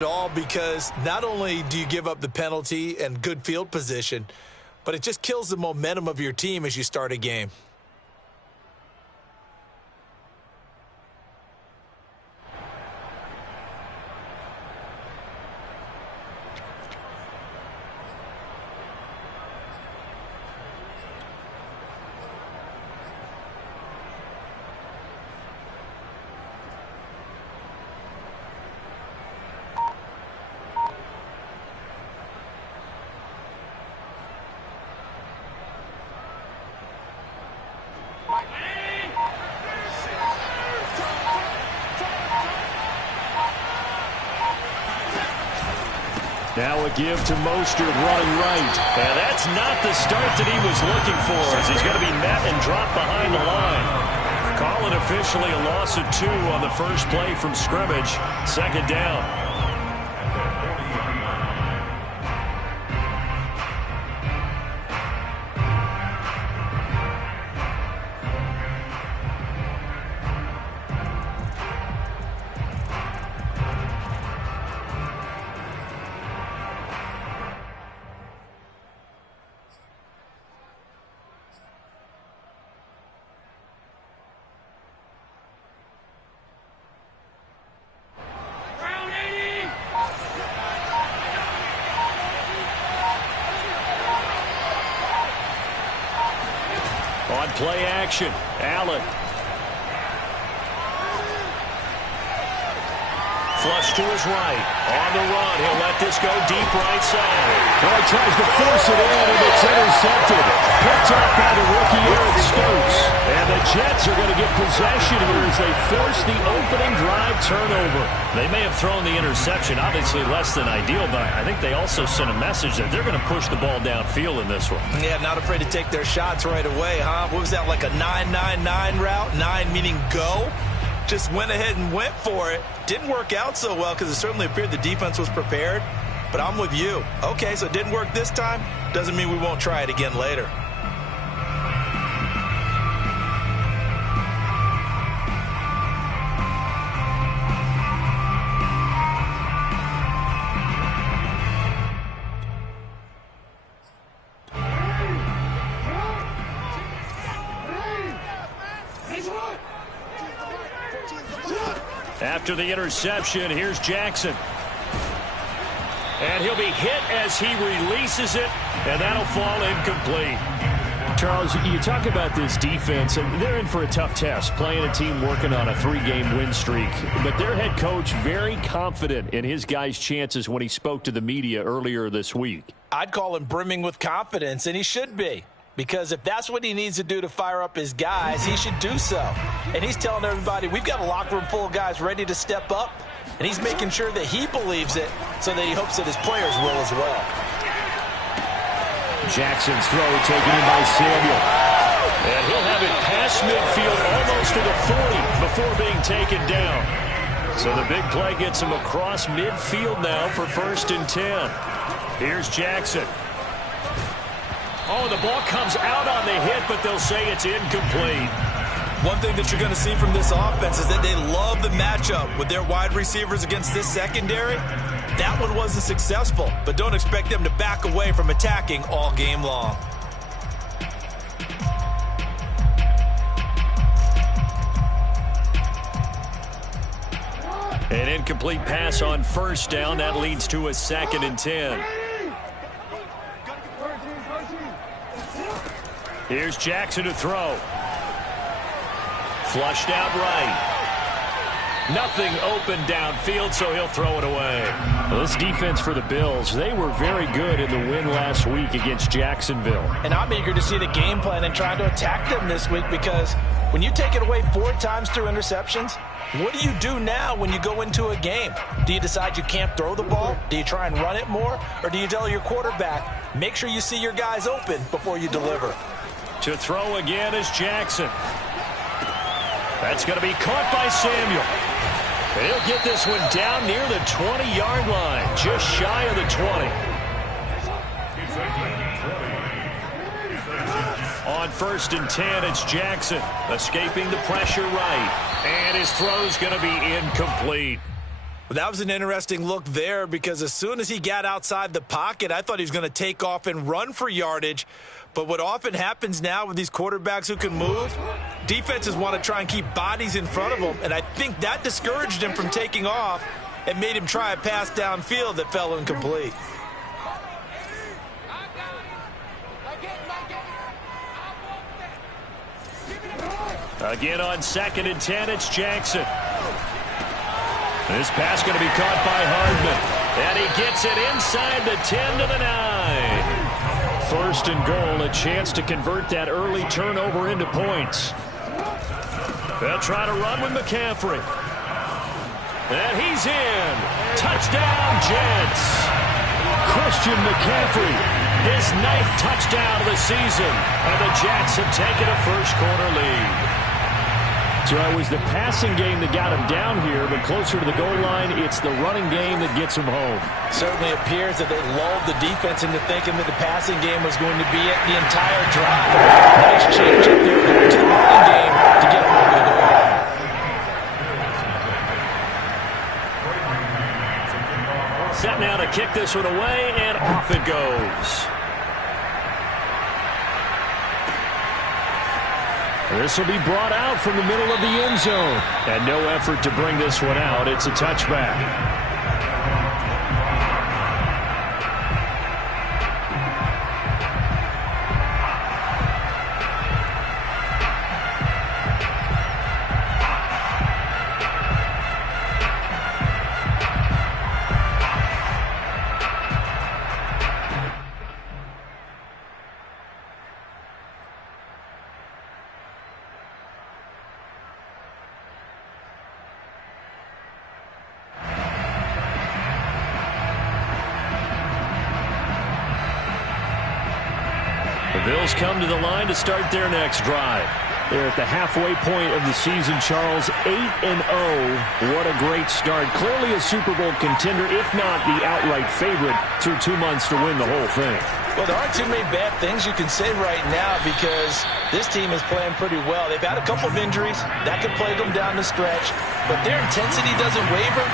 At all, because not only do you give up the penalty and good field position, but it just kills the momentum of your team as you start a game. Now a give to Mostert running right. And that's not the start that he was looking for, as he's going to be met and dropped behind the line. Call it officially a loss of 2 on the first play from scrimmage. Second down. On play action, Allen. Flush to his right. On the run, he'll let this go deep right side. Well, he tries to force it in, and it's intercepted. Picked up by the rookie Eric Stokes. And the Jets are going to get possession here as they force the opening drive turnover. They may have thrown the interception, obviously less than ideal, but I think they also sent a message that they're going to push the ball downfield in this one. Yeah, not afraid to take their shots right away, huh? What was that, like a 9-9-9 route? 9 meaning go? Just went ahead and went for it. Didn't work out so well because it certainly appeared the defense was prepared. But I'm with you. Okay, so it didn't work this time. Doesn't mean we won't try it again later. After the interception, here's Jackson. And he'll be hit as he releases it, and that'll fall incomplete. Charles, you talk about this defense, and they're in for a tough test, playing a team working on a 3-game win streak. But their head coach very confident in his guys' chances when he spoke to the media earlier this week. I'd call him brimming with confidence, and he should be. Because if that's what he needs to do to fire up his guys, he should do so. And he's telling everybody, we've got a locker room full of guys ready to step up. And he's making sure that he believes it so that he hopes that his players will as well. Jackson's throw taken in by Samuel. And he'll have it past midfield almost to the 40 before being taken down. So the big play gets him across midfield now for 1st and 10. Here's Jackson. Oh, the ball comes out on the hit, but they'll say it's incomplete. One thing that you're going to see from this offense is that they love the matchup with their wide receivers against this secondary. That one wasn't successful, but don't expect them to back away from attacking all game long. An incomplete pass on 1st down. That leads to a 2nd and 10. Here's Jackson to throw. Flushed out right. Nothing open downfield, so he'll throw it away. Well, this defense for the Bills, they were very good in the win last week against Jacksonville. And I'm eager to see the game plan and trying to attack them this week, because when you take it away 4 times through interceptions, what do you do now when you go into a game? Do you decide you can't throw the ball? Do you try and run it more? Or do you tell your quarterback, make sure you see your guys open before you deliver? To throw again is Jackson. That's going to be caught by Samuel. He'll get this one down near the 20-yard line, just shy of the 20. On 1st and 10, it's Jackson escaping the pressure right. And his throw's going to be incomplete. Well, that was an interesting look there because as soon as he got outside the pocket, I thought he was going to take off and run for yardage. But what often happens now with these quarterbacks who can move, defenses want to try and keep bodies in front of them, and I think that discouraged him from taking off and made him try a pass downfield that fell incomplete. Again on 2nd and 10, it's Jackson. This pass going to be caught by Hardman. And he gets it inside the 10 to the 9. 1st and goal, a chance to convert that early turnover into points. They'll try to run with McCaffrey. And he's in. Touchdown, Jets. Christian McCaffrey, his 9th touchdown of the season. And the Jets have taken a first-quarter lead. So it was the passing game that got him down here, but closer to the goal line, it's the running game that gets him home. Certainly appears that they lulled the defense into thinking that the passing game was going to be it the entire drive. Nice change up there to the running game to get him over the goal line. Set now to kick this one away, and off it goes. This will be brought out from the middle of the end zone. And no effort to bring this one out. It's a touchback. The Bills come to the line to start their next drive. They're at the halfway point of the season, Charles. 8-0. What a great start. Clearly a Super Bowl contender, if not the outright favorite, through 2 months to win the whole thing. Well, there aren't too many bad things you can say right now because this team is playing pretty well. They've had a couple of injuries. That could plague them down the stretch. But their intensity doesn't waver.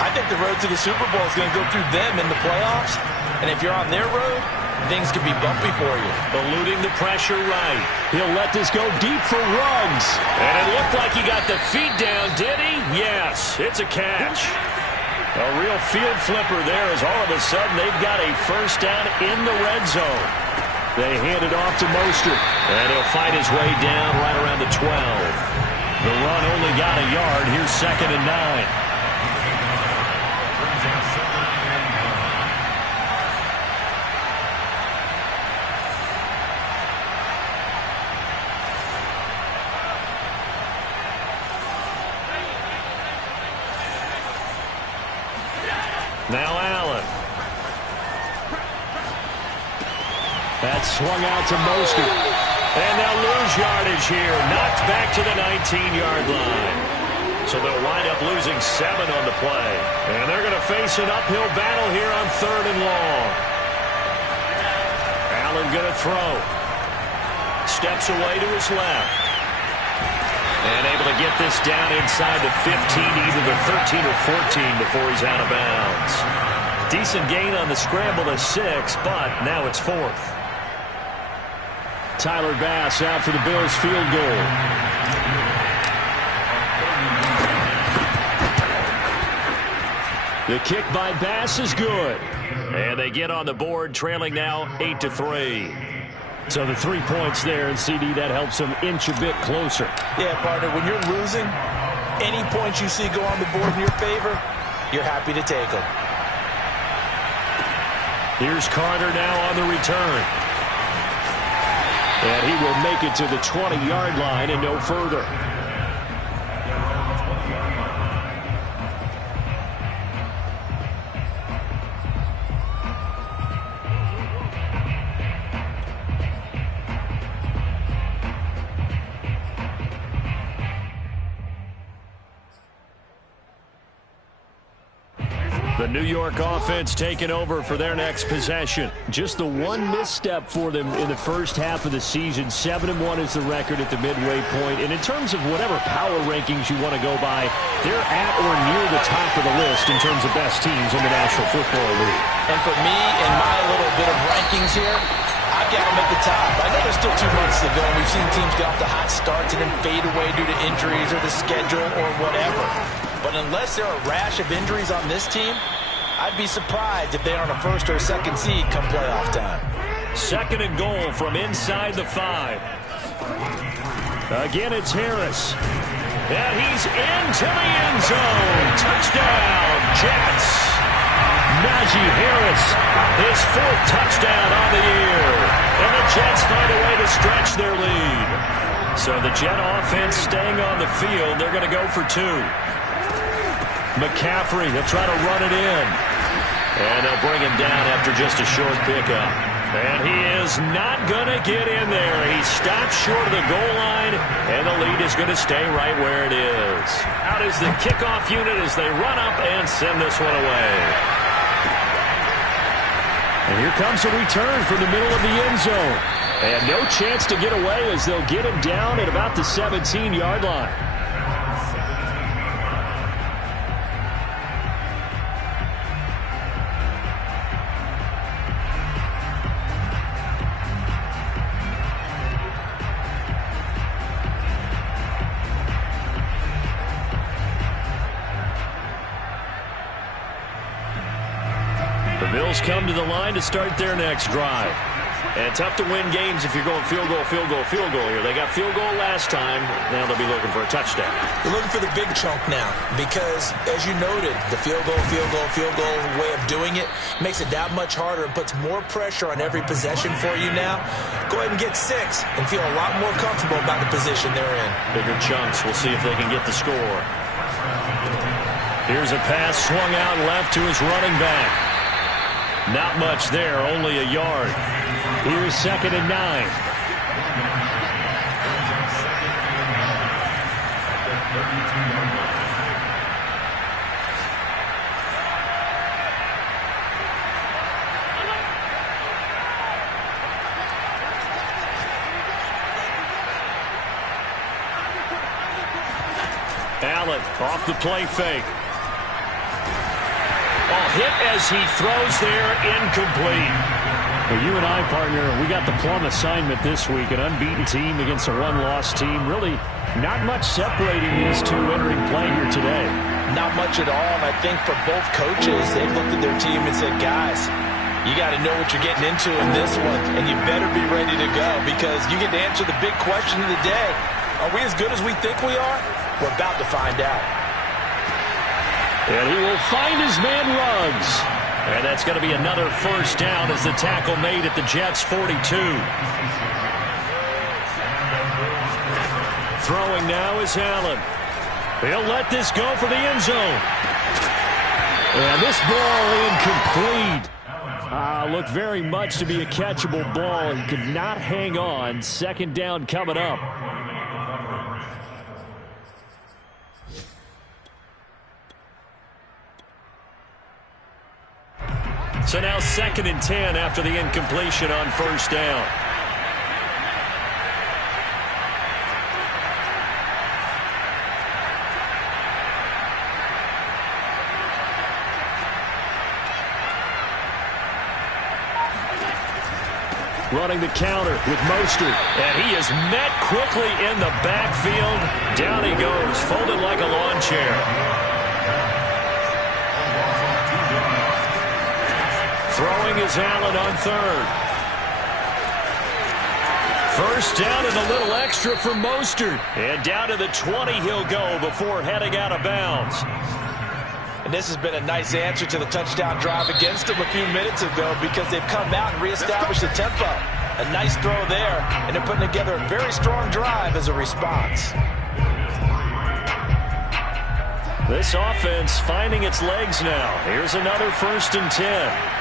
I think the road to the Super Bowl is going to go through them in the playoffs. And if you're on their road, things could be bumpy for you. Eluding the pressure right. He'll let this go deep for Ruggs. And it looked like he got the feet down, did he? Yes, it's a catch. A real field flipper there as all of a sudden they've got a first down in the red zone. They hand it off to Mostert. And he'll fight his way down right around the 12. The run only got a yard. Here's 2nd and 9. Now Allen. That's swung out to Mostert. And they'll lose yardage here. Knocked back to the 19-yard line. So they'll wind up losing 7 on the play. And they're going to face an uphill battle here on 3rd and long. Allen going to throw. Steps away to his left. And able to get this down inside the 15, either the 13 or 14 before he's out of bounds. Decent gain on the scramble to 6, but now it's 4th. Tyler Bass out for the Bills field goal. The kick by Bass is good. And they get on the board, trailing now 8-3. So the 3 points there, and CD, that helps them inch a bit closer. Yeah, partner, when you're losing, any points you see go on the board in your favor, you're happy to take them. Here's Carter now on the return. And he will make it to the 20-yard line and no further. The the New York offense taking over for their next possession. Just the one misstep for them in the first half of the season. 7-1 is the record at the midway point. And in terms of whatever power rankings you want to go by, they're at or near the top of the list in terms of best teams in the National Football League. And for me, in my little bit of rankings here, I've got them at the top. I know there's still 2 months to go, and we've seen teams get off to hot starts and then fade away due to injuries or the schedule or whatever. But unless there are a rash of injuries on this team, I'd be surprised if they aren't a first or a second seed come playoff time. 2nd and goal from inside the 5. Again, it's Harris. And he's into the end zone. Touchdown, Jets. Najee Harris, his 4th touchdown on the year. And the Jets find a way to stretch their lead. So the Jet offense staying on the field. They're going to go for 2. McCaffrey, he'll try to run it in. And they'll bring him down after just a short pickup. And he is not going to get in there. He stopped short of the goal line, and the lead is going to stay right where it is. Out is the kickoff unit as they run up and send this one away. And here comes a return from the middle of the end zone. And no chance to get away as they'll get him down at about the 17-yard line. The Bills come to the line to start their next drive. And tough to win games if you're going field goal, field goal, field goal here. They got field goal last time. Now they'll be looking for a touchdown. They're looking for the big chunk now because, as you noted, the field goal way of doing it makes it that much harder and puts more pressure on every possession for you now. Go ahead and get 6 and feel a lot more comfortable about the position they're in. Bigger chunks. We'll see if they can get the score. Here's a pass swung out left to his running back. Not much there, only a yard. Here's 2nd and 9. Allen off the play fake. Hit as he throws there, incomplete. Well, you and I, partner, we got the plum assignment this week. An unbeaten team against a one-loss team. Really not much separating these two entering play here today. Not much at all, and I think for both coaches, they've looked at their team and said, guys, you got to know what you're getting into in this one, and you better be ready to go because you get to answer the big question of the day. Are we as good as we think we are? We're about to find out. And he will find his man Ruggs. And that's going to be another first down as the tackle made at the Jets' 42. Throwing now is Allen. He'll let this go for the end zone. And this ball incomplete. Looked very much to be a catchable ball. He could not hang on. 2nd down coming up. So now 2nd and 10 after the incompletion on first down. Running the counter with Mostert. And he is met quickly in the backfield. Down he goes, folded like a lawn chair. Throwing is Allen on 3rd. First down and a little extra for Mostert. And down to the 20 he'll go before heading out of bounds. And this has been a nice answer to the touchdown drive against them a few minutes ago because they've come out and reestablished the tempo. A nice throw there, and they're putting together a very strong drive as a response. This offense finding its legs now. Here's another 1st and 10.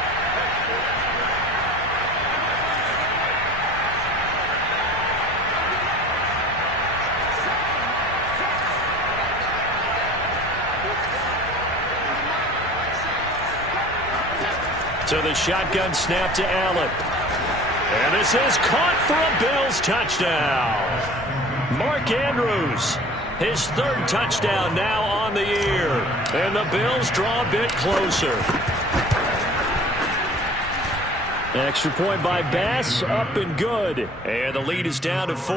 To the shotgun snap to Allen. And this is caught for a Bills touchdown. Mark Andrews, his third touchdown now on the year. And the Bills draw a bit closer. Extra point by Bass, up and good. And the lead is down to 4.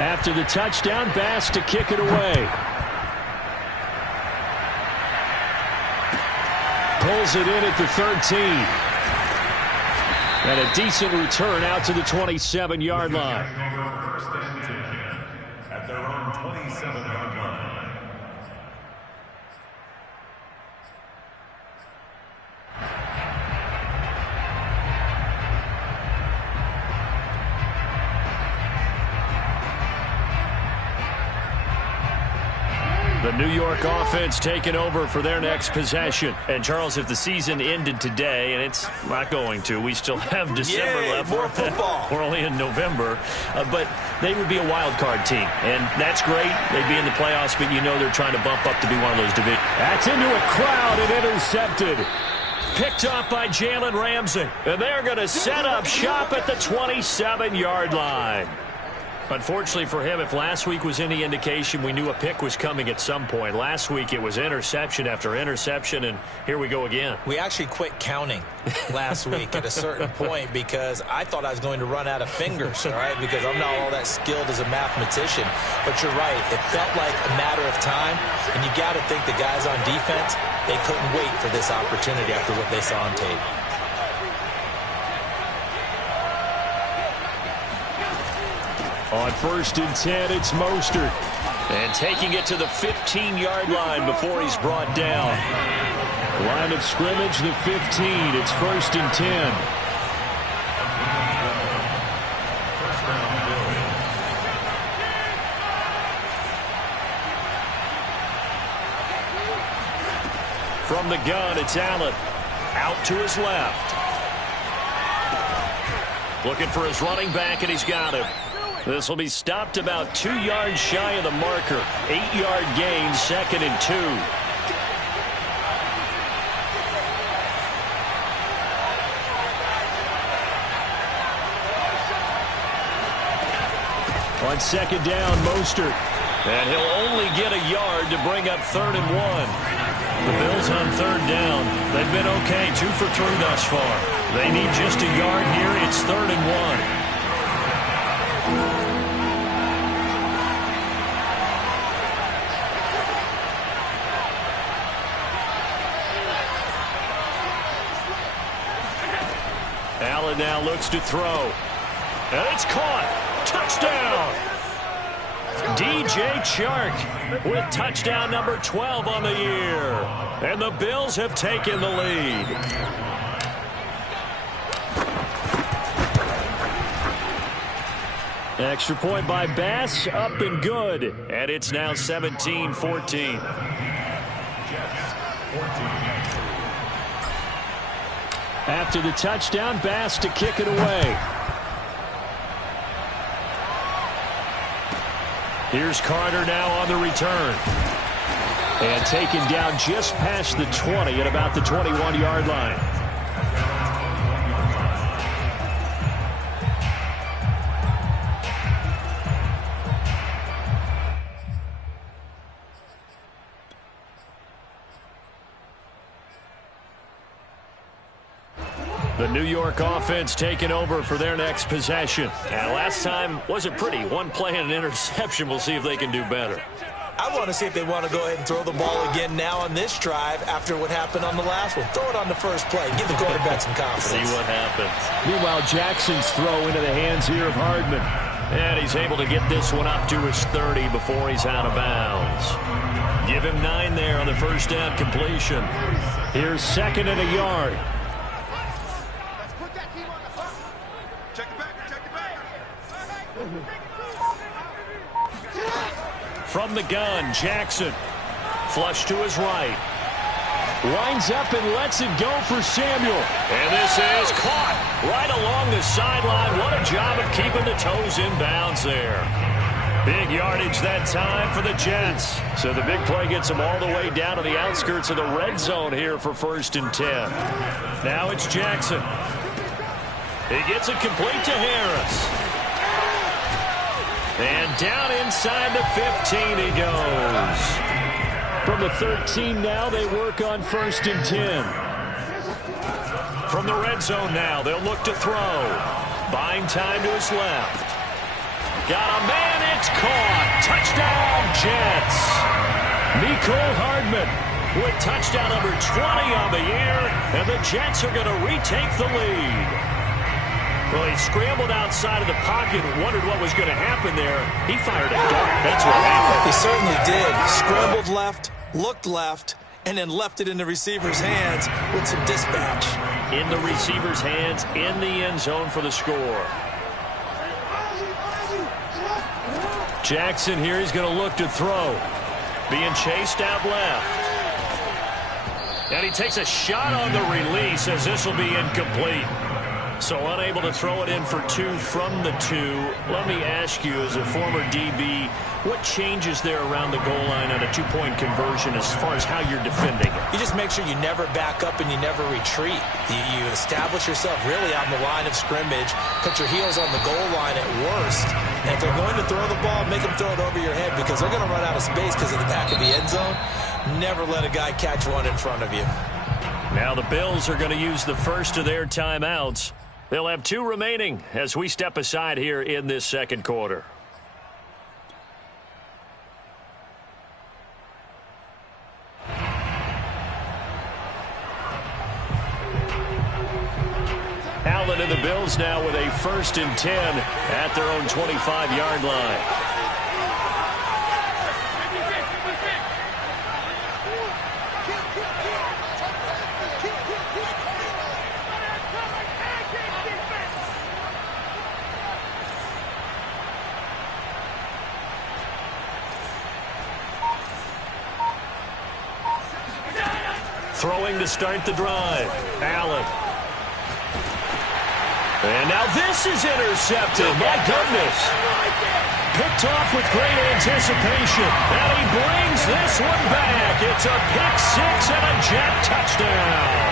After the touchdown, Bass to kick it away. Pulls it in at the 13. And a decent return out to the 27-yard line. At their own 27-yard line. The New York offense taking over for their next possession. And, Charles, if the season ended today, and it's not going to, we still have December left. More football. We're only in November. But they would be a wild card team. And that's great. They'd be in the playoffs, but you know they're trying to bump up to be one of those divisions. That's into a crowd and intercepted. Picked up by Jalen Ramsey. And they're going to set up shop at the 27-yard line. Unfortunately for him, if last week was any indication, we knew a pick was coming at some point. Last week it was interception after interception, and here we go again. We actually quit counting last week at a certain point because I thought I was going to run out of fingers, all right, because I'm not all that skilled as a mathematician. But you're right. It felt like a matter of time, and you got to think the guys on defense, they couldn't wait for this opportunity after what they saw on tape. On 1st and 10, it's Mostert. And taking it to the 15-yard line before he's brought down. Line of scrimmage, the 15. It's 1st and 10. From the gun, it's Allen. Out to his left. Looking for his running back, and he's got him. This will be stopped about 2 yards shy of the marker. 8-yard gain, 2nd and 2. On 2nd down, Mostert. And he'll only get a yard to bring up 3rd and 1. The Bills on 3rd down. They've been okay, 2 for 3 thus far. They need just a yard here. It's 3rd and 1. Allen now looks to throw. And it's caught. Touchdown. DJ Chark with touchdown number 12 on the year. And the Bills have taken the lead. Extra point by Bass, up and good. And it's now 17-14. After the touchdown, Bass to kick it away. Here's Carter now on the return. And taken down just past the 20 at about the 21-yard line. The New York offense taking over for their next possession. And last time wasn't pretty. One play and an interception. We'll see if they can do better. I want to see if they want to go ahead and throw the ball again now on this drive after what happened on the last one. Throw it on the first play. Give the quarterback some confidence. See what happens. Meanwhile, Jackson's throw into the hands here of Hardman. And he's able to get this one up to his 30 before he's out of bounds. Give him 9 there on the first down completion. Here's 2nd and a yard. From the gun, Jackson. Flush to his right. Winds up and lets it go for Samuel. And this is caught right along the sideline. What a job of keeping the toes in bounds there. Big yardage that time for the Jets. So the big play gets them all the way down to the outskirts of the red zone here for 1st and 10. Now it's Jackson. He gets it complete to Harris. And down inside the 15 he goes. From the 13 now, they work on 1st and 10. From the red zone now, they'll look to throw. Buying time to his left. Got a man, it's caught. Touchdown, Jets. Mecole Hardman With touchdown number 20 on the year, and the Jets are going to retake the lead. Well, he scrambled outside of the pocket and wondered what was going to happen there. He fired a dart. That's what happened. He certainly did. Scrambled left, looked left, and then left it in the receiver's hands with some dispatch. In the receiver's hands, in the end zone for the score. Jackson here, he's going to look to throw. Being chased out left. And he takes a shot on the release as this will be incomplete. So unable to throw it in for 2 from the 2. Let me ask you, as a former DB, what changes there around the goal line on a 2-point conversion as far as how you're defending it? You just make sure you never back up and you never retreat. You establish yourself really on the line of scrimmage, put your heels on the goal line at worst, and if they're going to throw the ball, make them throw it over your head because they're going to run out of space because of the back of the end zone. Never let a guy catch one in front of you. Now the Bills are going to use the first of their timeouts. They'll have 2 remaining as we step aside here in this second quarter. Allen and the Bills now with a 1st and 10 at their own 25-yard line. Throwing to start the drive. Allen. And now this is intercepted. My goodness. Picked off with great anticipation. And he brings this one back. It's a pick 6 and a Jet touchdown.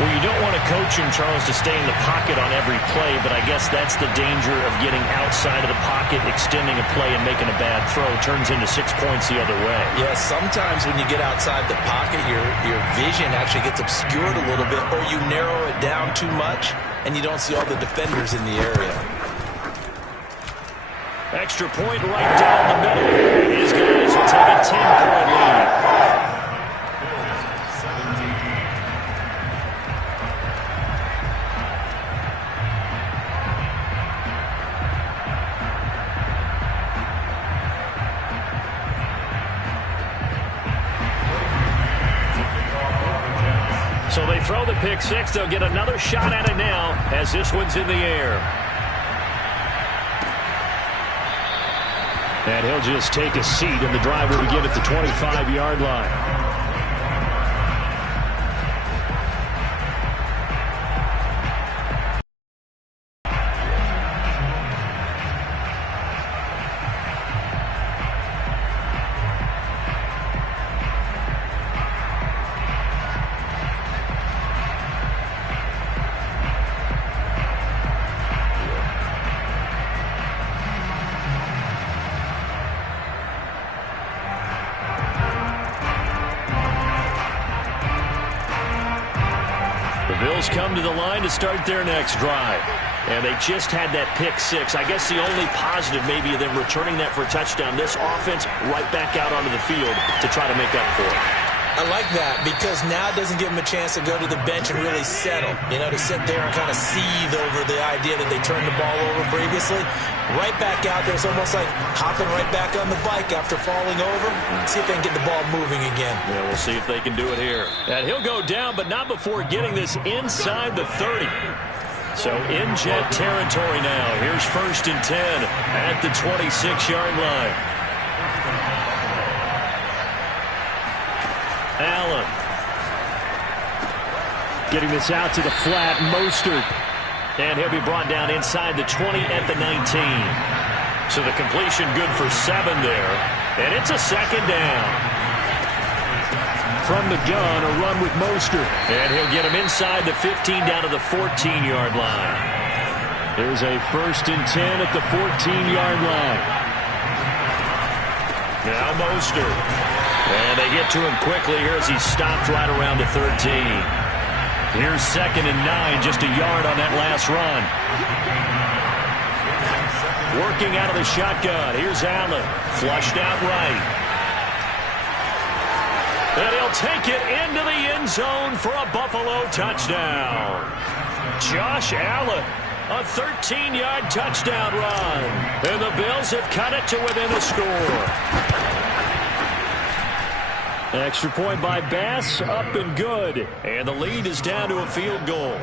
Well, you don't want to coach him, Charles, to stay in the pocket on every play, but I guess that's the danger of getting outside of the pocket, extending a play, and making a bad throw. Turns into 6 points the other way. Yeah, sometimes when you get outside the pocket, your vision actually gets obscured a little bit, or you narrow it down too much, and you don't see all the defenders in the area. Extra point right down the middle. His guys will take a 10-point lead. So they throw the pick 6. They'll get another shot at it now as this one's in the air. And he'll just take a seat, and the drive will begin at the 25-yard line. Bills come to the line to start their next drive. And they just had that pick 6. I guess the only positive maybe of them returning that for a touchdown. This offense right back out onto the field to try to make up for it. I like that because now it doesn't give them a chance to go to the bench and really settle. You know, to sit there and kind of seethe over the idea that they turned the ball over previously. Right back out there. It's almost like hopping right back on the bike after falling over. See if they can get the ball moving again. Yeah, we'll see if they can do it here. And he'll go down, but not before getting this inside the 30. So in Jet territory now. Here's 1st and 10 at the 26-yard line. Allen. Getting this out to the flat, Mostert. And he'll be brought down inside the 20 at the 19. So the completion good for 7 there. And it's a second down. From the gun, a run with Mostert. And he'll get him inside the 15 down to the 14-yard line. There's a 1st and 10 at the 14-yard line. Now Mostert. And they get to him quickly here as he stopped right around the 13. Here's 2nd and 9, just a yard on that last run. Working out of the shotgun. Here's Allen. Flushed out right. And he'll take it into the end zone for a Buffalo touchdown. Josh Allen, a 13-yard touchdown run. And the Bills have cut it to within a score. Extra point by Bass, up and good. And the lead is down to a field goal.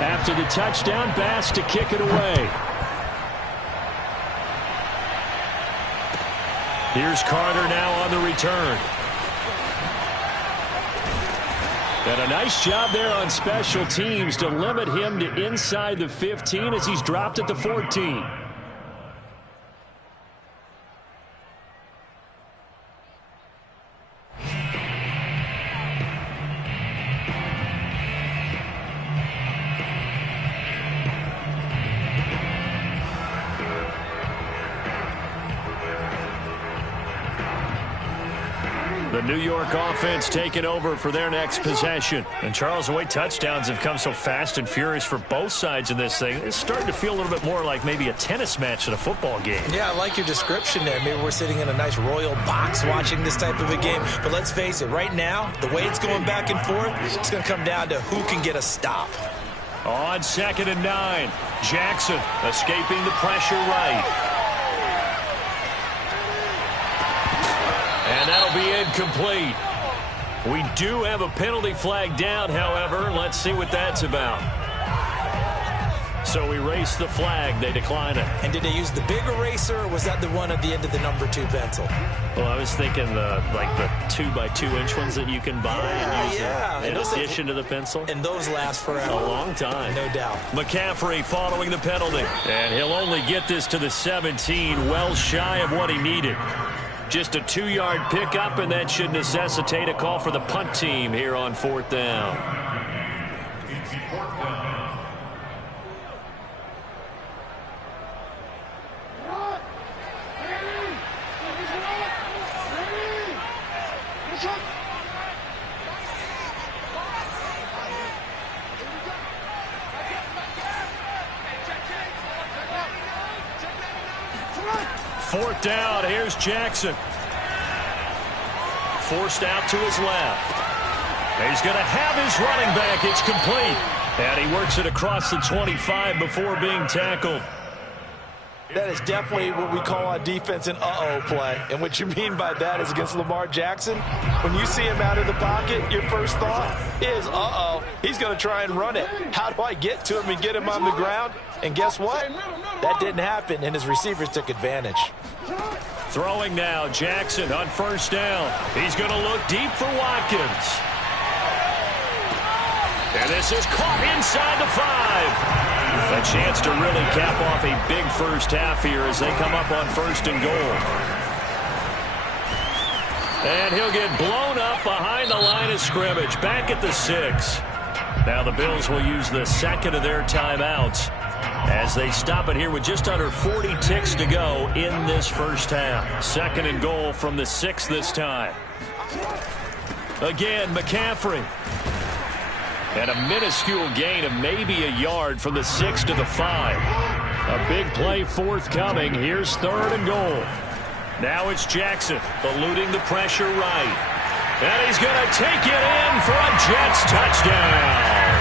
After the touchdown, Bass to kick it away. Here's Carter now on the return. And a nice job there on special teams to limit him to inside the 15 as he's dropped at the 14. The New York offense taking over for their next possession. And Charles, the way touchdowns have come so fast and furious for both sides in this thing, it's starting to feel a little bit more like maybe a tennis match than a football game. Yeah, I like your description there. Maybe we're sitting in a nice royal box watching this type of a game. But let's face it, right now, the way it's going back and forth, it's going to come down to who can get a stop. On 2nd and 9, Jackson escaping the pressure right. And that'll be incomplete. We do have a penalty flag down, however. Let's see what that's about. So we race the flag. They decline it. And did they use the big eraser, or was that the one at the end of the number 2 pencil? Well, I was thinking the 2x2-inch ones that you can buy and use in addition to the pencil. And those last forever. A long time. No doubt. McCaffrey following the penalty. And he'll only get this to the 17, well shy of what he needed. Just a 2-yard pickup, and that should necessitate a call for the punt team here on 4th down. It's 4th down. Fourth down, here's Jackson. Forced out to his left. He's going to have his running back. It's complete. And he works it across the 25 before being tackled. That is definitely what we call on defense an uh-oh play. And what you mean by that is against Lamar Jackson, when you see him out of the pocket, your first thought is, uh-oh, he's going to try and run it. How do I get to him and get him on the ground? And guess what? That didn't happen, and his receivers took advantage. Throwing now, Jackson on 1st down. He's going to look deep for Watkins. And this is caught inside the 5. A chance to really cap off a big first half here as they come up on 1st and goal. And he'll get blown up behind the line of scrimmage, back at the 6. Now the Bills will use the 2nd of their timeouts as they stop it here with just under 40 ticks to go in this first half. 2nd and goal from the 6 this time. Again, McCaffrey. And a minuscule gain of maybe a yard from the 6 to the 5. A big play forthcoming. Here's 3rd and goal. Now it's Jackson eluding the pressure right. And he's going to take it in for a Jets touchdown.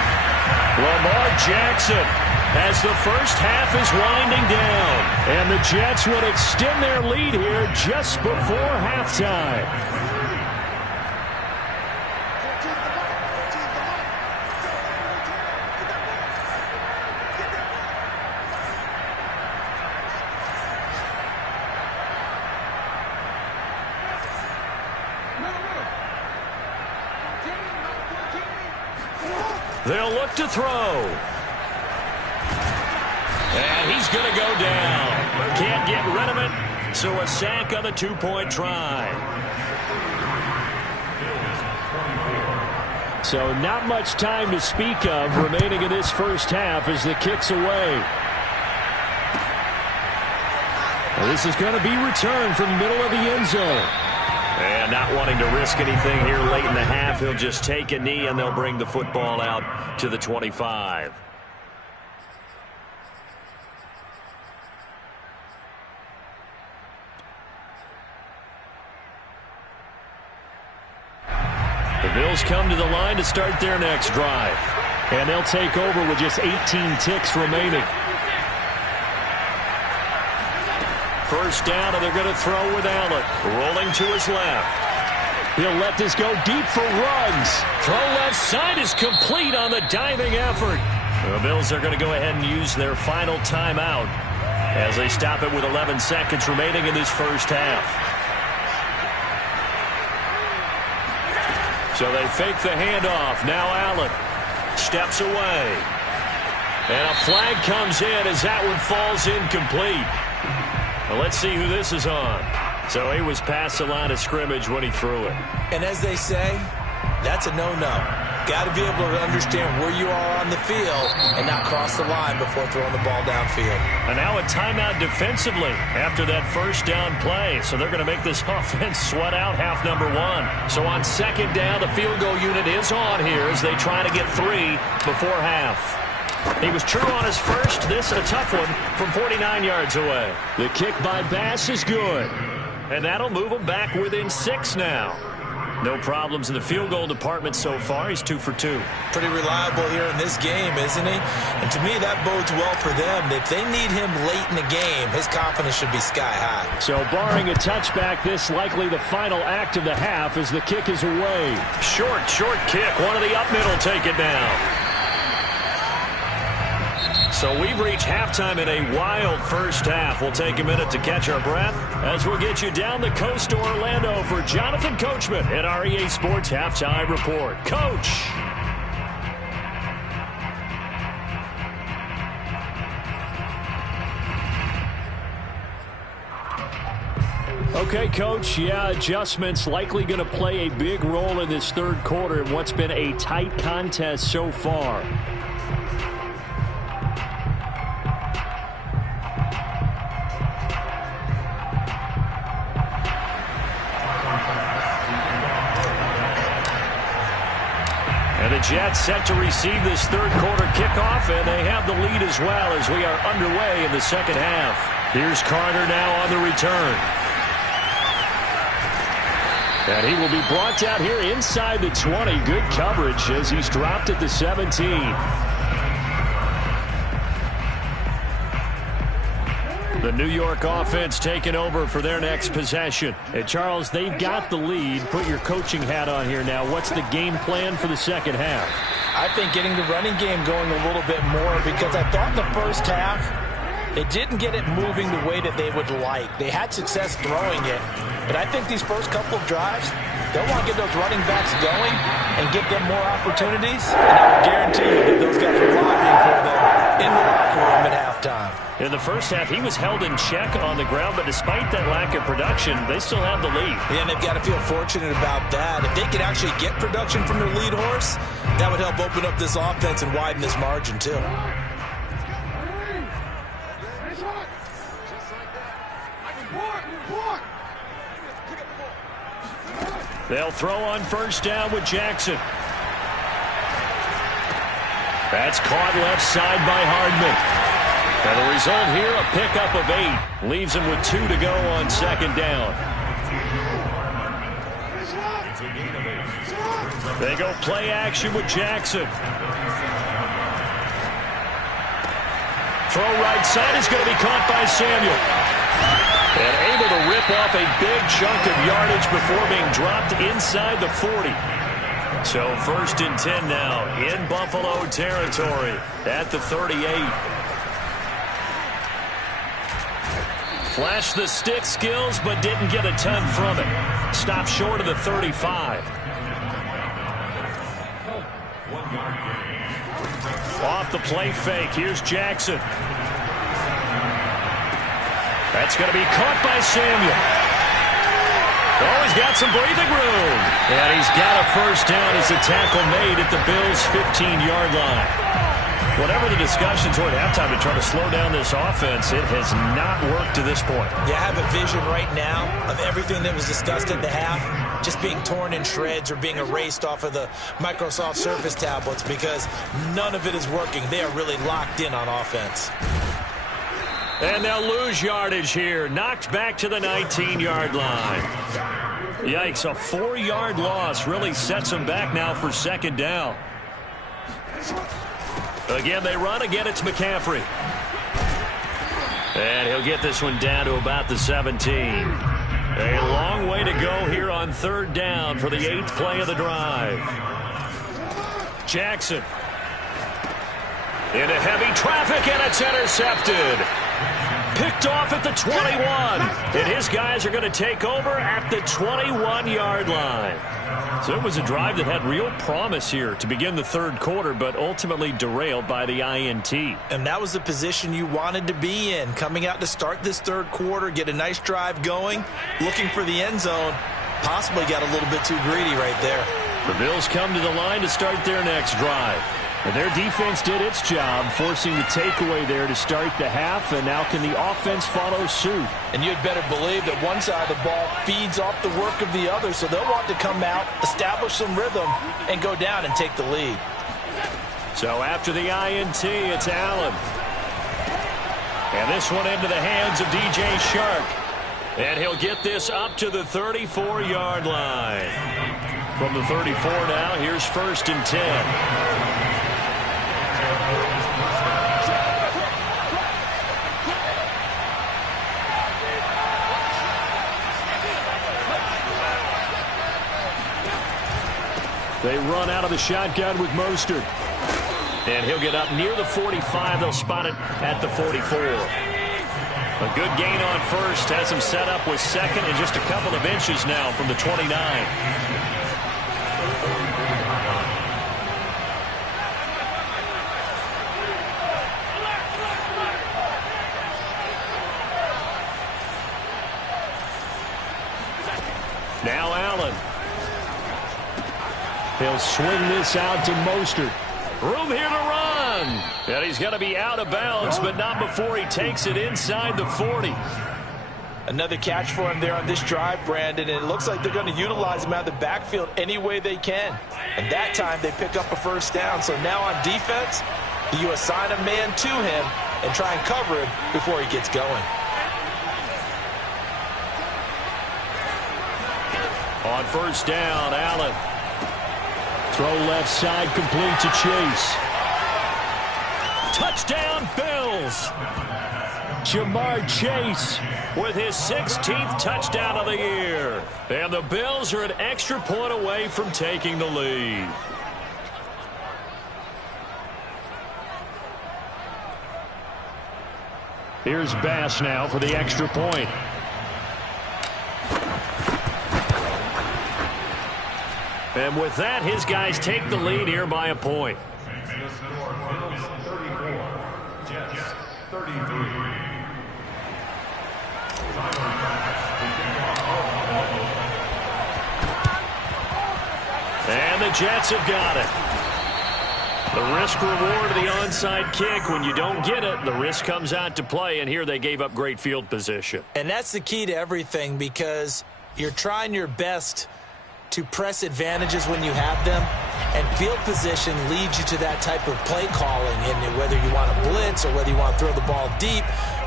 Lamar Jackson, as the first half is winding down. And the Jets would extend their lead here just before halftime. They'll look to throw. And he's going to go down. Can't get rid of it, so a sack on the two-point try. So not much time to speak of remaining in this first half as the kick's away. Well, this is going to be returned from the middle of the end zone. And not wanting to risk anything here late in the half, he'll just take a knee and they'll bring the football out to the 25. The Bills come to the line to start their next drive. And they'll take over with just 18 ticks remaining. First down, and they're going to throw with Allen. Rolling to his left. He'll let this go deep for Ruggs. Throw left side is complete on the diving effort. The Bills are going to go ahead and use their final timeout as they stop it with 11 seconds remaining in this first half. So they fake the handoff. Now Allen steps away. And a flag comes in as that one falls incomplete. Well, let's see who this is on. So he was past the line of scrimmage when he threw it. And as they say, that's a no-no. Got to be able to understand where you are on the field and not cross the line before throwing the ball downfield. And now a timeout defensively after that first down play. So they're going to make this offense sweat out half number one. So on second down, the field goal unit is on here as they try to get 3 before half. He was true on his first. This a tough one from 49 yards away. The kick by Bass is good. And that'll move him back within 6 now. No problems in the field goal department so far. He's 2 for 2. Pretty reliable here in this game, isn't he? And to me, that bodes well for them. If they need him late in the game, his confidence should be sky high. So barring a touchback, this likely the final act of the half as the kick is away. Short kick. One of the up middle take it down. So we've reached halftime in a wild first half. We'll take a minute to catch our breath as we'll get you down the coast to Orlando for Jonathan Coachman at our EA Sports Halftime Report. Coach. Okay, Coach. Yeah, adjustments likely going to play a big role in this third quarter in what's been a tight contest so far. And the Jets set to receive this third quarter kickoff, and they have the lead as well as we are underway in the second half. Here's Carter now on the return. And he will be brought down here inside the 20. Good coverage as he's dropped at the 17. The New York offense taking over for their next possession. And Charles, they've got the lead. Put your coaching hat on here now. What's the game plan for the second half? I think getting the running game going a little bit more because I thought in the first half it didn't get it moving the way that they would like. They had success throwing it, but I think these first couple of drives, they'll want to get those running backs going and give them more opportunities, and I will guarantee you that those guys are lobbying for them in the locker room at halftime. In the first half, he was held in check on the ground, but despite that lack of production, they still have the lead. Yeah, and they've got to feel fortunate about that. If they could actually get production from their lead horse, that would help open up this offense and widen this margin, too. They'll throw on first down with Jackson. That's caught left side by Hardman. And the result here, a pickup of 8. Leaves him with 2 to go on second down. They go play action with Jackson. Throw right side is going to be caught by Samuel. And able to rip off a big chunk of yardage before being dropped inside the 40. So 1st and 10 now in Buffalo territory at the 38. Flashed the stick skills, but didn't get a ton from it. Stopped short of the 35. the play fake. Here's Jackson. That's going to be caught by Samuel. Oh, he's got some breathing room. And he's got a first down as a tackle made at the Bills' 15-yard line. Whatever the discussions were at halftime to try to slow down this offense, it has not worked to this point. Yeah, I have a vision right now of everything that was discussed at the half just being torn in shreds or being erased off of the Microsoft Surface tablets because none of it is working. They are really locked in on offense. And they'll lose yardage here. Knocked back to the 19-yard line. Yikes, a 4-yard loss really sets them back now for second down. Again, they run. Again, it's McCaffrey. And he'll get this one down to about the 17. A long way to go here on third down for the 8th play of the drive. Jackson. Into heavy traffic, and it's intercepted. Picked off at the 21. And his guys are going to take over at the 21-yard line. So it was a drive that had real promise here to begin the third quarter, but ultimately derailed by the INT. And that was the position you wanted to be in, coming out to start this third quarter, get a nice drive going, looking for the end zone. Possibly got a little bit too greedy right there. The Bills come to the line to start their next drive. And their defense did its job, forcing the takeaway there to start the half, and now can the offense follow suit? And you'd better believe that one side of the ball feeds off the work of the other, so they'll want to come out, establish some rhythm, and go down and take the lead. So after the INT, it's Allen. And this one into the hands of DJ Shark. And he'll get this up to the 34-yard line. From the 34 now, here's 1st and 10. They run out of the shotgun with Mostert. And he'll get up near the 45. They'll spot it at the 44. A good gain on first. Has him set up with second and just a couple of inches now from the 29. Now Allen. He'll swing this out to Mostert. Room here to run. And he's going to be out of bounds, but not before he takes it inside the 40. Another catch for him there on this drive, Brandon, and it looks like they're going to utilize him out of the backfield any way they can. And that time they pick up a first down. So now on defense, you assign a man to him and try and cover him before he gets going. On first down, Allen. Throw left side, complete to Chase. Touchdown, Bills. Jamar Chase with his 16th touchdown of the year. And the Bills are an extra point away from taking the lead. Here's Bass now for the extra point. And with that, his guys take the lead here by a point. And the Jets have got it. The risk reward of the onside kick. When you don't get it, the risk comes out to play, and here they gave up great field position. And that's the key to everything, because you're trying your best to press advantages when you have them, and field position leads you to that type of play calling, and whether you want to blitz or whether you want to throw the ball deep,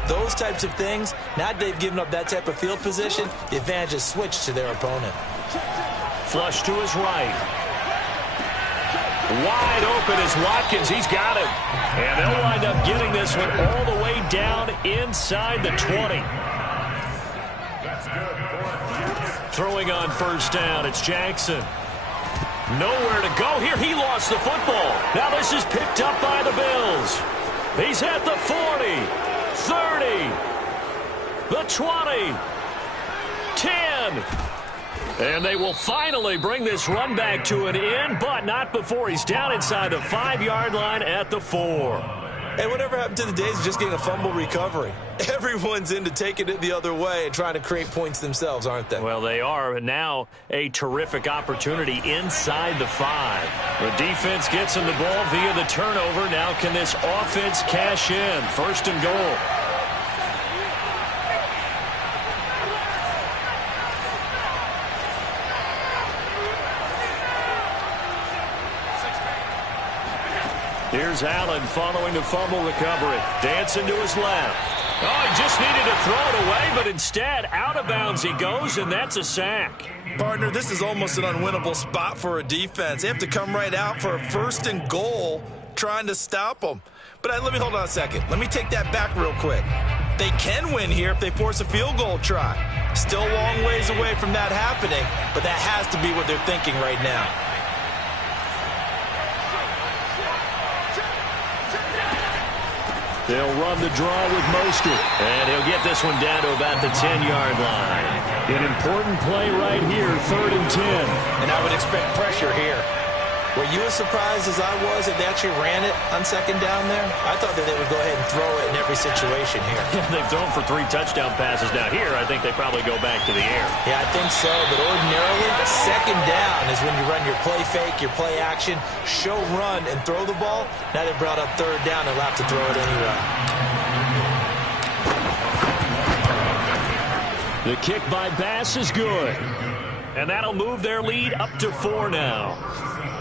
those types of things. Now they've given up that type of field position, the advantage is switched to their opponent. Flush to his right. Wide open is Watkins. He's got it. And they'll wind up getting this one all the way down inside the 20. Throwing on first down, it's Jackson. Nowhere to go here. He lost the football. Now this is picked up by the Bills. He's at the 40, 30, the 20, 10. And they will finally bring this run back to an end, but not before he's down inside the 5-yard line at the 4. Hey, whatever happened to the days of just getting a fumble recovery? Everyone's into taking it the other way and trying to create points themselves, aren't they? Well, they are. And now a terrific opportunity inside the 5. The defense gets him the ball via the turnover. Now can this offense cash in? 1st and goal. Here's Allen following the fumble recovery. Dancing to his left. Oh, he just needed to throw it away, but instead, out of bounds he goes, and that's a sack. Partner, this is almost an unwinnable spot for a defense. They have to come right out for a 1st and goal trying to stop them. But let me hold on a second. Let me take that back real quick. They can win here if they force a field goal try. Still a long ways away from that happening, but that has to be what they're thinking right now. They'll run the draw with Mostert. And he'll get this one down to about the 10-yard line. An important play right here, 3rd and 10. And I would expect pressure here. Were you as surprised as I was that they actually ran it on 2nd down there? I thought that they would go ahead and throw it in every situation here. Yeah, they've thrown for 3 touchdown passes. Now here, I think they probably go back to the air. Yeah, I think so. But ordinarily, 2nd down is when you run your play fake, your play action, show run, and throw the ball. Now they brought up 3rd down. They'll have to throw it anyway. The kick by Bass is good. And that'll move their lead up to 4 now.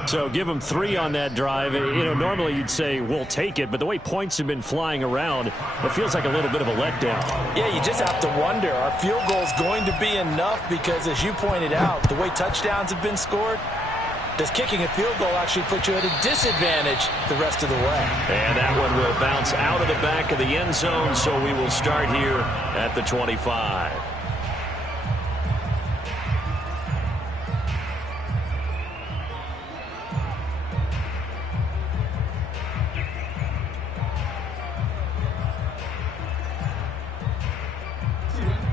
So give them 3 on that drive. You know, normally you'd say, we'll take it, but the way points have been flying around, it feels like a little bit of a letdown. Yeah, you just have to wonder, are field goals going to be enough? Because as you pointed out, the way touchdowns have been scored, does kicking a field goal actually put you at a disadvantage the rest of the way? And that one will bounce out of the back of the end zone, so we will start here at the 25.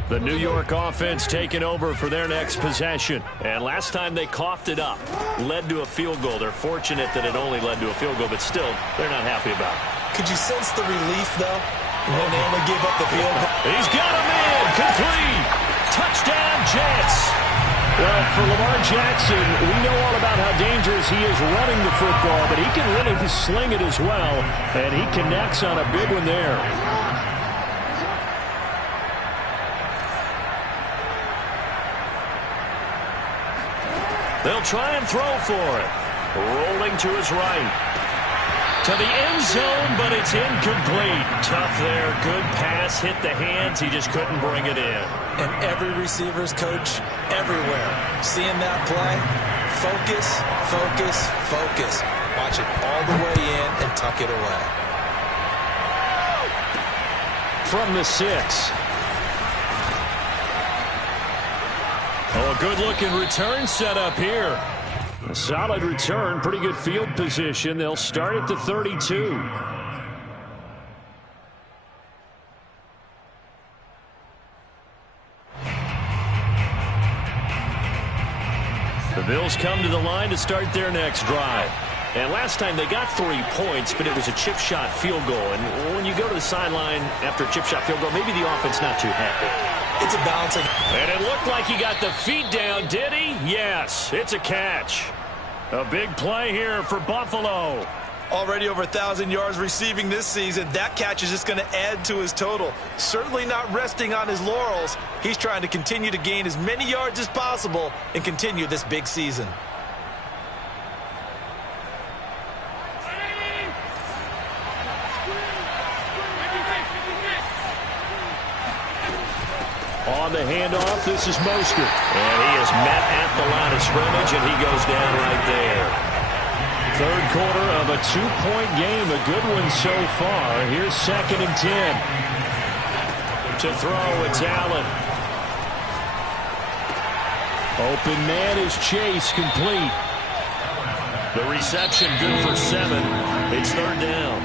The New York offense taking over for their next possession. And last time they coughed it up, led to a field goal. They're fortunate that it only led to a field goal, but still, they're not happy about it. Could you sense the relief, though, when they only give up the field goal? He's got him in. Complete. Touchdown, Jets. Well, for Lamar Jackson, we know all about how dangerous he is running the football, but he can really sling it as well, and he connects on a big one there. They'll try and throw for it. Rolling to his right. To the end zone, but it's incomplete. Tough there. Good pass. Hit the hands. He just couldn't bring it in. And every receiver's coach everywhere. Seeing that play, focus, focus, focus. Watch it all the way in and tuck it away. From the 6. Oh, a good-looking return set up here. A solid return, pretty good field position. They'll start at the 32. The Bills come to the line to start their next drive. And last time they got 3 points, but it was a chip shot field goal. And when you go to the sideline after a chip shot field goal, maybe the offense not too happy. It's a balancing. And it looked like he got the feet down, did he? Yes, it's a catch. A big play here for Buffalo. Already over 1,000 yards receiving this season. That catch is just going to add to his total. Certainly not resting on his laurels. He's trying to continue to gain as many yards as possible and continue this big season. On the handoff, this is Mostert. And he is met at the line of scrimmage, and he goes down right there. Third quarter of a 2-point game. A good one so far. Here's 2nd and 10. To throw, it's Allen. Open man is Chase, complete. The reception good for 7. It's 3rd down.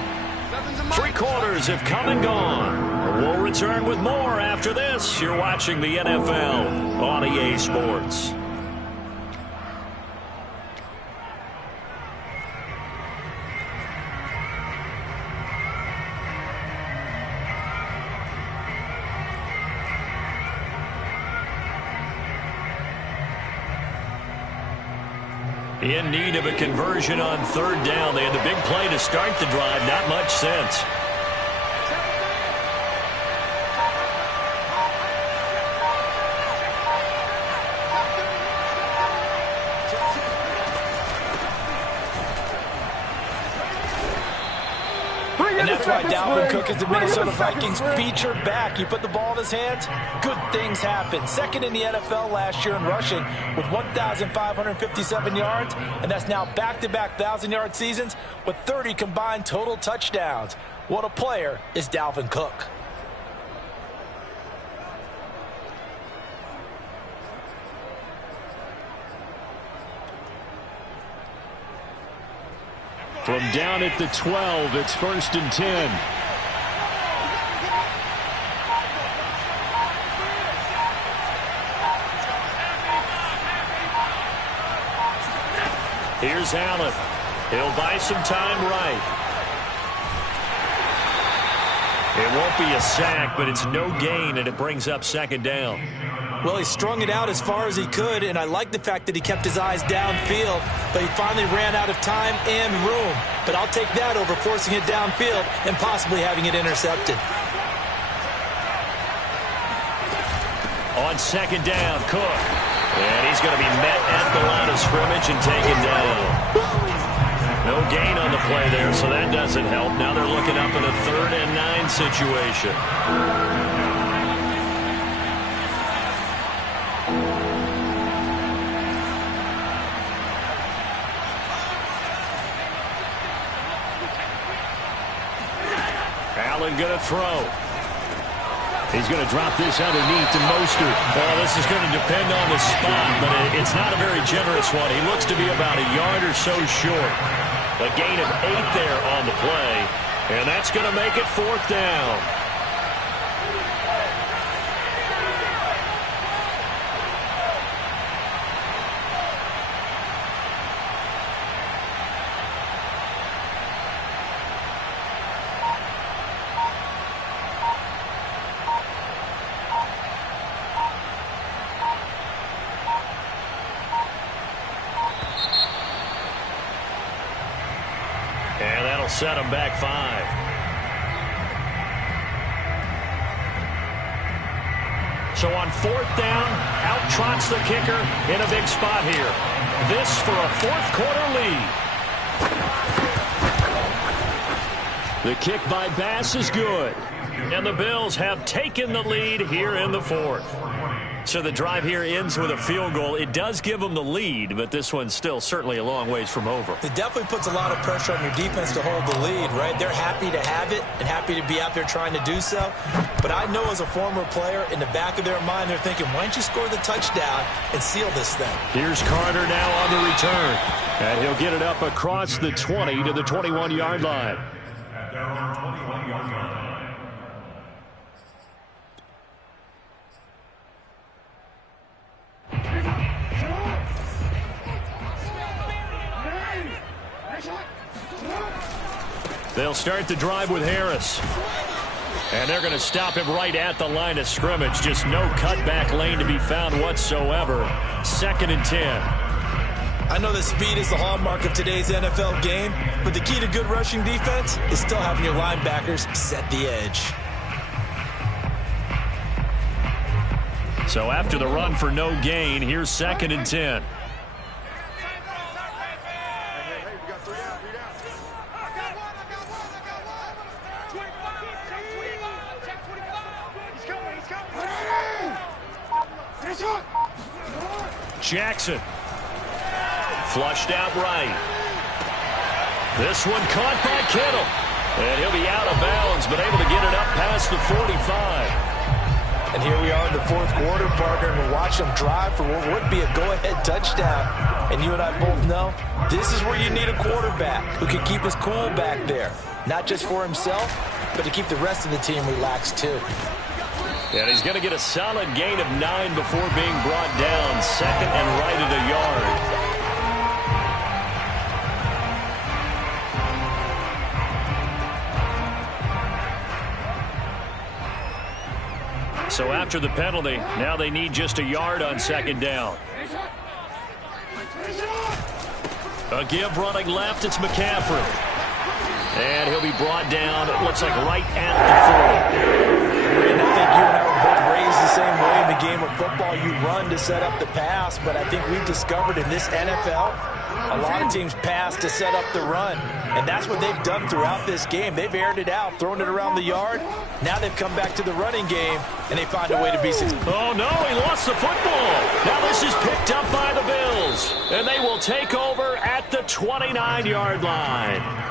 3 quarters have come and gone. We'll return with more after this. You're watching the NFL on EA Sports. In need of a conversion on third down. They had the big play to start the drive. Not much sense. And that's why Dalvin Cook is the Minnesota Vikings featured back. You put the ball in his hands, good things happen. Second in the NFL last year in rushing with 1,557 yards, and that's now back-to-back 1,000-yard seasons with 30 combined total touchdowns. What a player is Dalvin Cook. From down at the 12, it's 1st and 10. Here's Allen. He'll buy some time right. It won't be a sack, but it's no gain, and it brings up 2nd down. Well, he strung it out as far as he could, and I like the fact that he kept his eyes downfield, but he finally ran out of time and room. But I'll take that over forcing it downfield and possibly having it intercepted. On 2nd down, Cook. And he's going to be met at the line of scrimmage and taken down. No gain on the play there, so that doesn't help. Now they're looking up in a 3rd and 9 situation. Allen going to throw. He's going to drop this underneath to Mostert. Well, this is going to depend on the spot, but it's not a very generous one. He looks to be about a yard or so short. A gain of 8 there on the play, and that's going to make it 4th down. And that'll set him back 5. So on 4th down, out trots the kicker in a big spot here. This for a 4th quarter lead. The kick by Bass is good. And the Bills have taken the lead here in the 4th. So the drive here ends with a field goal. It does give them the lead, but this one's still certainly a long ways from over. It definitely puts a lot of pressure on your defense to hold the lead, right? They're happy to have it and happy to be out there trying to do so. But I know as a former player, in the back of their mind, they're thinking, why don't you score the touchdown and seal this thing? Here's Carter now on the return. And he'll get it up across the 20 to the 21-yard line. At their own 21-yard line. They'll start the drive with Harris. And they're going to stop him right at the line of scrimmage. Just no cutback lane to be found whatsoever. 2nd and 10. I know that speed is the hallmark of today's NFL game, but the key to good rushing defense is still having your linebackers set the edge. So after the run for no gain, here's 2nd and 10. Jackson. Flushed out right. This one caught by Kittle. And he'll be out of bounds, but able to get it up past the 45. And here we are in the 4th quarter, partner, and we're watching them drive for what would be a go-ahead touchdown. And you and I both know this is where you need a quarterback who can keep his cool back there. Not just for himself, but to keep the rest of the team relaxed too. And he's going to get a solid gain of 9 before being brought down. 2nd and right at a yard. So after the penalty, now they need just a yard on 2nd down. A give running left, it's McCaffrey. And he'll be brought down, it looks like right at the 40. And I think you and I were both raised the same way in the game of football. You run to set up the pass, but I think we've discovered in this NFL, a lot of teams pass to set up the run. And that's what they've done throughout this game. They've aired it out, thrown it around the yard. Now they've come back to the running game, and they find a way to be successful. Oh, no, he lost the football. Now this is picked up by the Bills. And they will take over at the 29-yard line.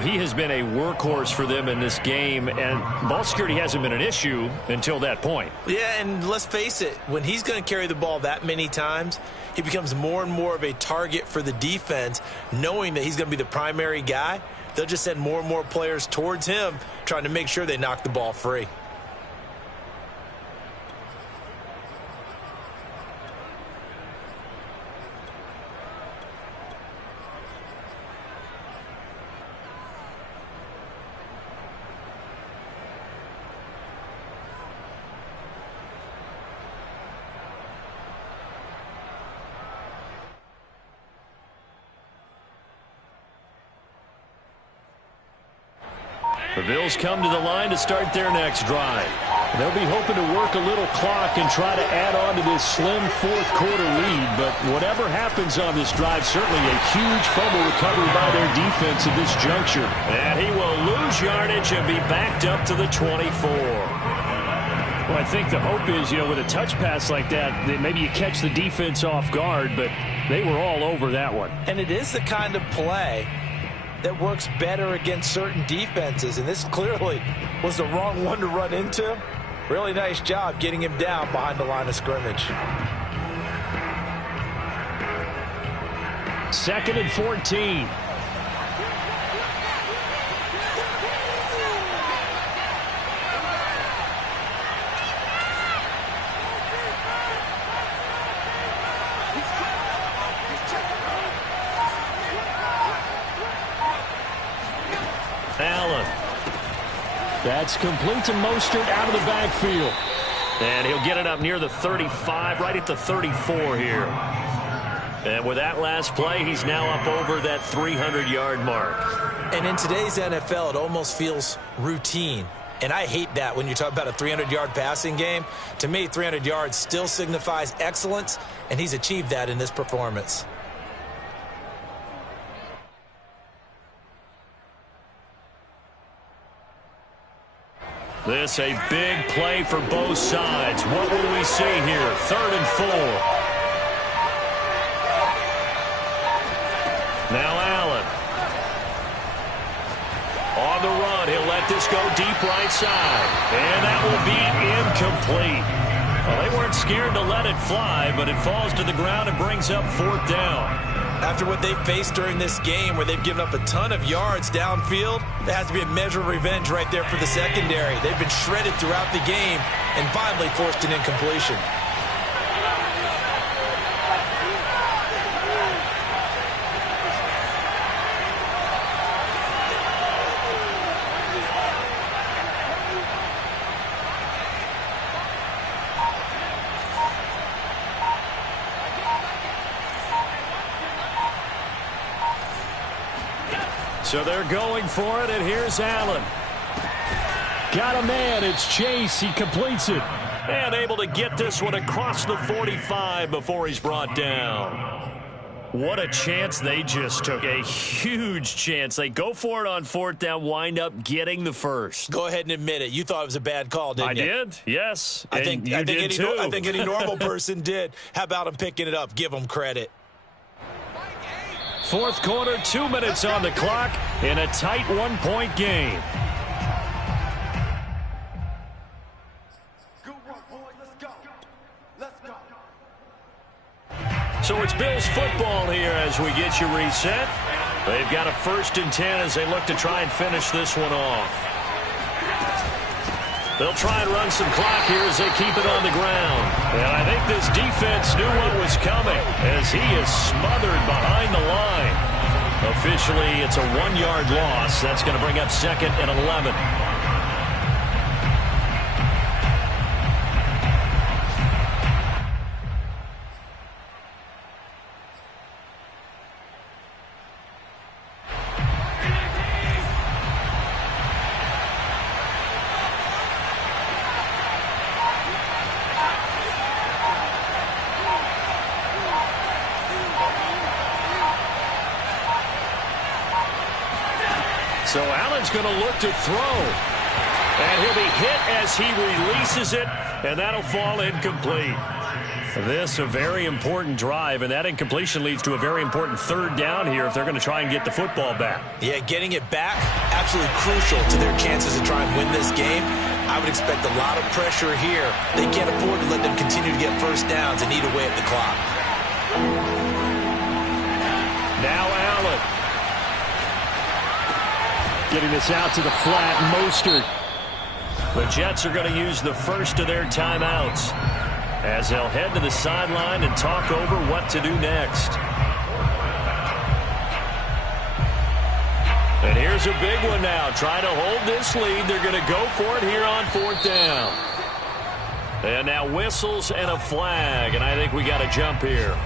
He has been a workhorse for them in this game, and ball security hasn't been an issue until that point. Yeah, and let's face it, when he's going to carry the ball that many times, he becomes more and more of a target for the defense, knowing that he's going to be the primary guy. They'll just send more and more players towards him, trying to make sure they knock the ball free. The Bills come to the line to start their next drive. They'll be hoping to work a little clock and try to add on to this slim fourth-quarter lead. But whatever happens on this drive, certainly a huge fumble recovery by their defense at this juncture. And he will lose yardage and be backed up to the 24. Well, I think the hope is, with a touch pass like that maybe you catch the defense off guard, but they were all over that one. And it is the kind of play that works better against certain defenses, and this clearly was the wrong one to run into. Really nice job getting him down behind the line of scrimmage. 2nd and 14. Allen. That's complete to Mostert out of the backfield. And he'll get it up near the 35, right at the 34 here. And with that last play, he's now up over that 300-yard mark. And in today's NFL, it almost feels routine. And I hate that when you talk about a 300-yard passing game. To me, 300 yards still signifies excellence, and he's achieved that in this performance. This a big play for both sides. What will we see here? 3rd and 4. Now Allen. On the run, he'll let this go deep right side. And that will be incomplete. Well, they weren't scared to let it fly, but it falls to the ground and brings up 4th down. After what they've faced during this game where they've given up a ton of yards downfield, there has to be a measure of revenge right there for the secondary. They've been shredded throughout the game and finally forced an incompletion. So they're going for it, and here's Allen. Got a man. It's Chase. He completes it. And able to get this one across the 45 before he's brought down. What a chance they just took. A huge chance. They go for it on 4th down, wind up getting the first. Go ahead and admit it. You thought it was a bad call, didn't you? I did, yes. I think any normal person did. How about him picking it up? Give him credit. 4th quarter, 2 minutes on the clock in a tight 1-point game. So it's Bills football here as we get you reset. They've got a 1st and 10 as they look to try and finish this one off. They'll try and run some clock here as they keep it on the ground. And I think this defense knew what was coming as he is smothered behind the line. Officially, it's a 1-yard loss. That's going to bring up 2nd and 11. So Allen's going to look to throw. And he'll be hit as he releases it, and that'll fall incomplete. This a very important drive, and that incompletion leads to a very important third down here if they're going to try and get the football back. Yeah, getting it back, absolutely crucial to their chances to try and win this game. I would expect a lot of pressure here. They can't afford to let them continue to get first downs and eat away at the clock. Now Allen. Getting this out to the flat, Mostert. The Jets are going to use the first of their timeouts as they'll head to the sideline and talk over what to do next. And here's a big one now. Trying to hold this lead. They're going to go for it here on fourth down. And now whistles and a flag, and I think we got a jump here.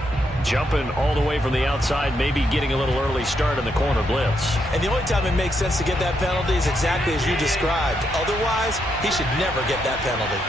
Jumping all the way from the outside, maybe getting a little early start in the corner blitz. And the only time it makes sense to get that penalty is exactly as you described. Otherwise, he should never get that penalty.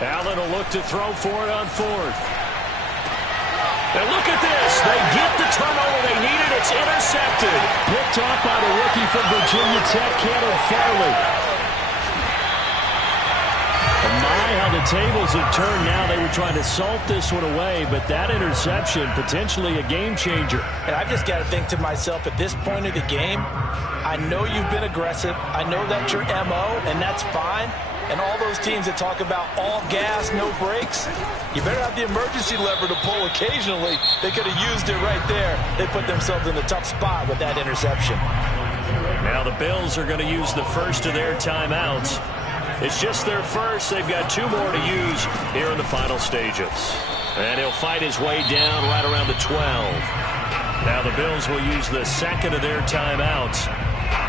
Allen will look to throw for it on fourth. And look at this. They get the turnover they needed. It's intercepted. Picked off by the rookie from Virginia Tech, Caleb Farley. And my, how the tables have turned now. They were trying to salt this one away, but that interception, potentially a game changer. And I've just got to think to myself, at this point of the game, I know you've been aggressive. I know that's your MO, and that's fine. And all those teams that talk about all gas, no brakes, you better have the emergency lever to pull occasionally. They could have used it right there. They put themselves in a tough spot with that interception. Now the Bills are going to use the first of their timeouts. It's just their first. They've got two more to use here in the final stages. And he'll fight his way down right around the 12. Now the Bills will use the second of their timeouts.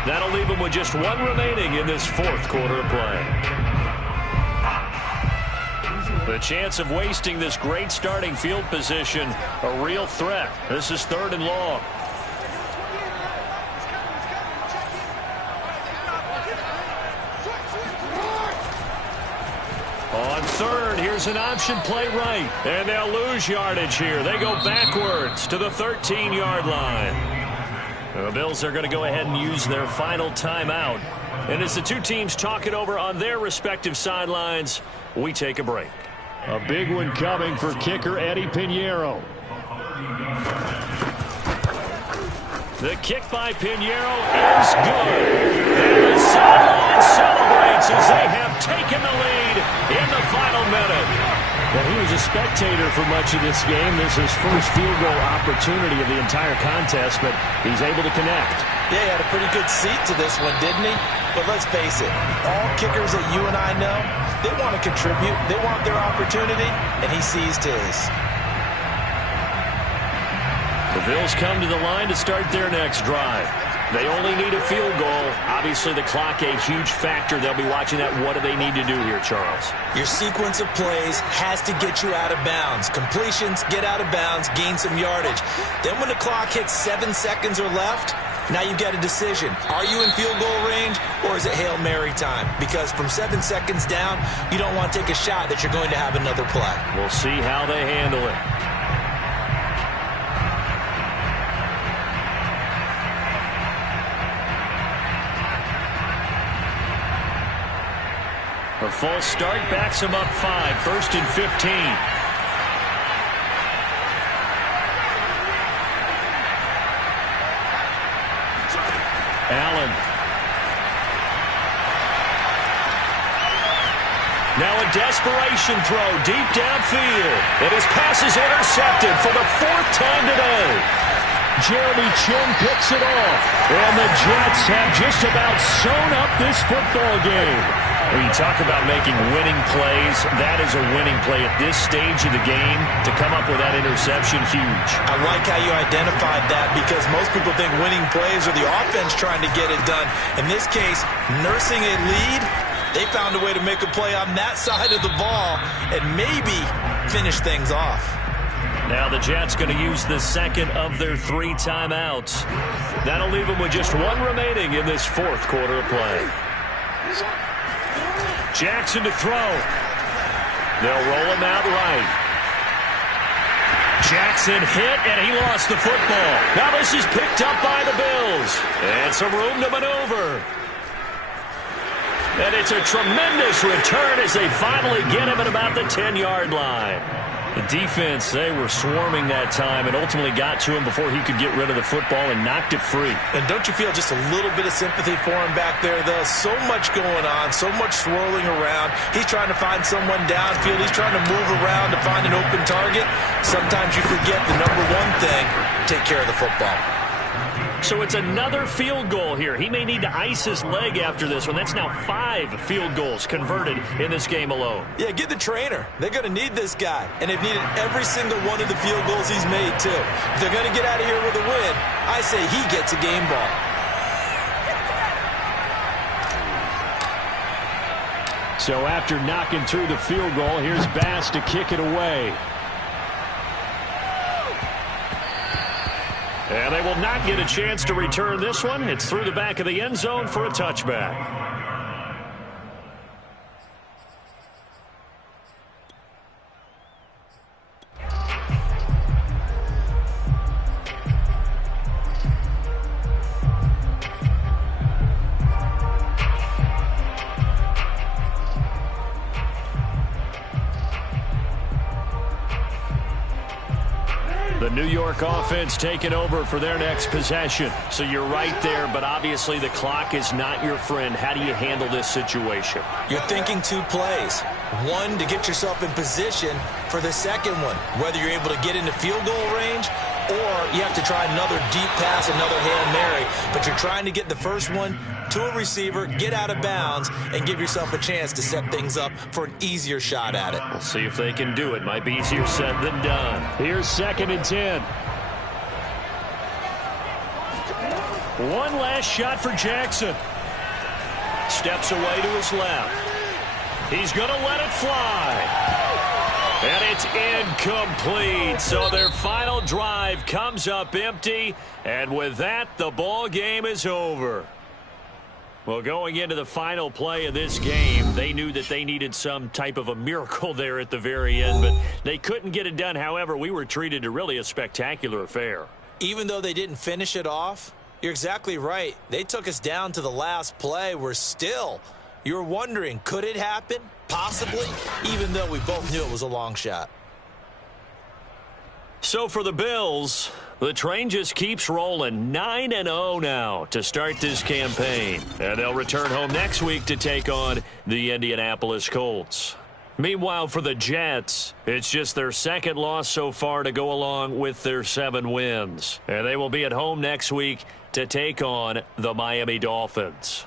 That'll leave them with just one remaining in this fourth quarter of play. The chance of wasting this great starting field position, a real threat. This is third and long. On third, here's an option play right. And they'll lose yardage here. They go backwards to the 13-yard line. The Bills are going to go ahead and use their final timeout. And as the two teams talk it over on their respective sidelines, we take a break. A big one coming for kicker Eddie Pinheiro. The kick by Pinheiro is good. And the sideline celebrates as they have taken the lead in the final minute. Well, he was a spectator for much of this game. This is his first field goal opportunity of the entire contest, but he's able to connect. Yeah, he had a pretty good seat to this one, didn't he? But let's face it, all kickers that you and I know, they want to contribute. They want their opportunity, and he seized his. The Bills come to the line to start their next drive. They only need a field goal. Obviously, the clock a huge factor. They'll be watching that. What do they need to do here, Charles? Your sequence of plays has to get you out of bounds. Completions, get out of bounds, gain some yardage. Then when the clock hits 7 seconds or left, now you've got a decision. Are you in field goal range, or is it Hail Mary time? Because from 7 seconds down, you don't want to take a shot that you're going to have another play. We'll see how they handle it. A false start backs him up 5, first and 15. Allen. Now a desperation throw deep downfield. And his pass is intercepted for the fourth time today. Jeremy Chin picks it off. And the Jets have just about sewn up this football game. When you talk about making winning plays, that is a winning play at this stage of the game. To come up with that interception, huge. I like how you identified that because most people think winning plays are the offense trying to get it done. In this case, nursing a lead, they found a way to make a play on that side of the ball and maybe finish things off. Now the Jets going to use the second of their 3 timeouts. That'll leave them with just 1 remaining in this fourth quarter of play. Jackson to throw. They'll roll him out right. Jackson hit, and he lost the football. Now this is picked up by the Bills. And some room to maneuver. And it's a tremendous return as they finally get him at about the 10-yard line. The defense, they were swarming that time and ultimately got to him before he could get rid of the football and knocked it free. And don't you feel just a little bit of sympathy for him back there, though? So much going on, so much swirling around. He's trying to find someone downfield. He's trying to move around to find an open target. Sometimes you forget the number one thing, take care of the football. So it's another field goal here. He may need to ice his leg after this one. That's now 5 field goals converted in this game alone. Yeah, get the trainer. They're going to need this guy. And they've needed every single one of the field goals he's made, too. If they're going to get out of here with a win, I say he gets a game ball. So after knocking through the field goal, here's Bass to kick it away. And they will not get a chance to return this one. It's through the back of the end zone for a touchback. The New York offense taking over for their next possession. So you're right there, but obviously the clock is not your friend. How do you handle this situation? You're thinking 2 plays. One, to get yourself in position for the second one, whether you're able to get into field goal range or you have to try another deep pass, another Hail Mary. But you're trying to get the first one to a receiver, get out of bounds, and give yourself a chance to set things up for an easier shot at it. We'll see if they can do it. Might be easier said than done. Here's 2nd and 10. One last shot for Jackson. Steps away to his left. He's going to let it fly. And it's incomplete. So their final drive comes up empty. And with that, the ball game is over. Well, going into the final play of this game, they knew that they needed some type of a miracle there at the very end, but they couldn't get it done. However, we were treated to really a spectacular affair. Even though they didn't finish it off, you're exactly right. They took us down to the last play. We're still, you're wondering, could it happen? Possibly, even though we both knew it was a long shot. So for the Bills, the train just keeps rolling. 9-0 now to start this campaign. And they'll return home next week to take on the Indianapolis Colts. Meanwhile, for the Jets, it's just their 2nd loss so far to go along with their 7 wins. And they will be at home next week to take on the Miami Dolphins.